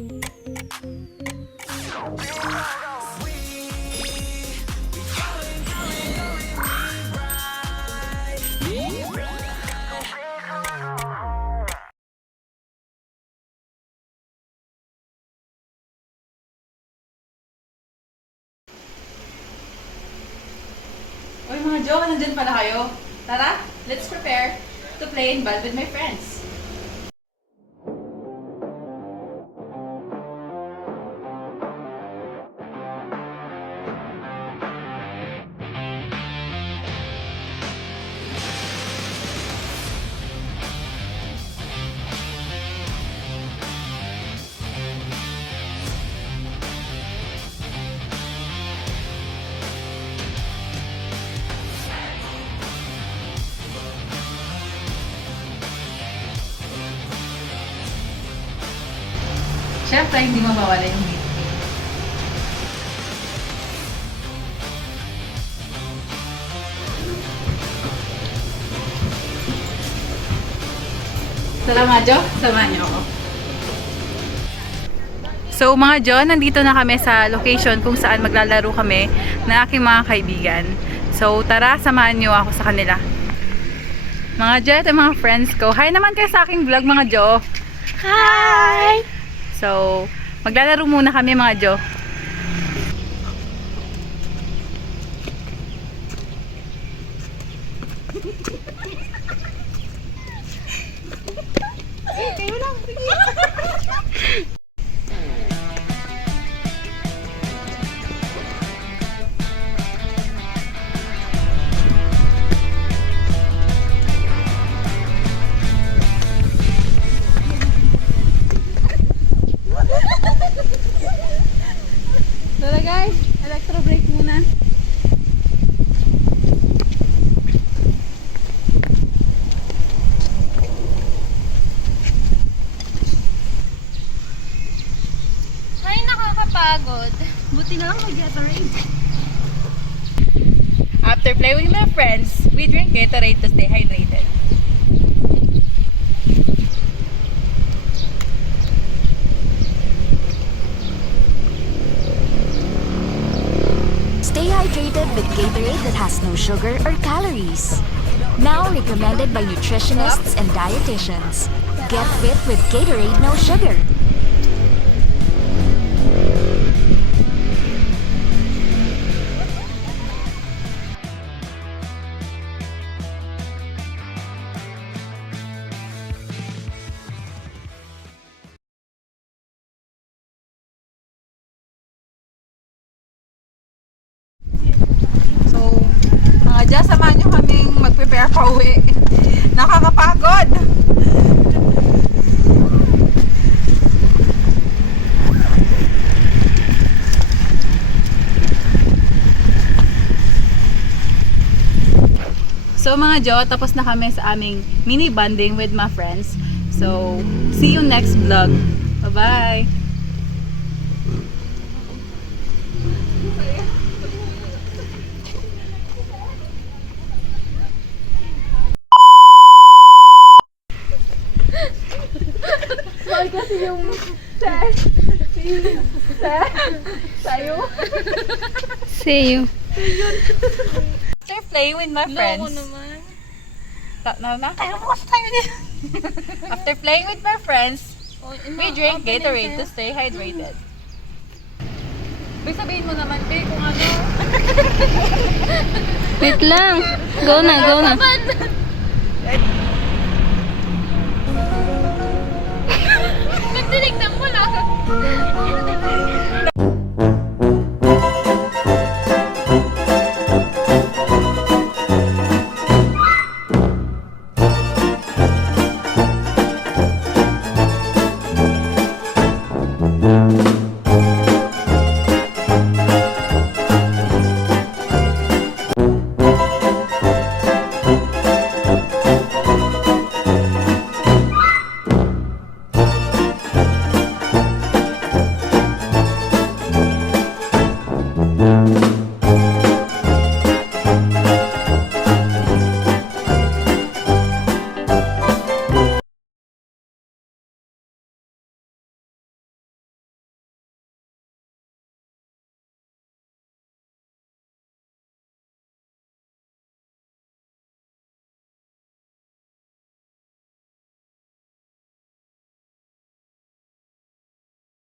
Uy mga Jo, nandyan pala kayo. Tara, let's prepare to play in band with my friends. Siyempre, hindi mawawala yung meat. Tara mga Jo, samahan niyo ako. So mga Jo, nandito na kami sa location kung saan maglalaro kami ng aking mga kaibigan. So tara, samahan niyo ako sa kanila. Mga Jo, ito mga friends ko. Hi naman kayo sa aking vlog mga Jo. Hi! So, maglalaro muna kami mga Jo. Kayo lang, sige. Tara guys, electro brake muna. Ay, nakakapagod. Buti na lang mag-Gatorade. After playing with my friends, we drink Gatorade to stay hydrated. Stay hydrated with Gatorade that has no sugar or calories. Now recommended by nutritionists and dietitians. Get fit with Gatorade No Sugar. So, mga Jo, samahan nyo kaming mag-prepare pa uwi. Nakakapagod! So mga Jo, tapos na kami sa aming mini bonding with my friends. So, see you next vlog. Bye-bye! Sorry kasi yung sayo. See you. After playing with my friends. Loko naman. After playing with my friends, we drink Open Gatorade to and stay hydrated. May sabihin mo naman, Be, kung ano. Wait lang. Go na, go na. Tinignan mo lang.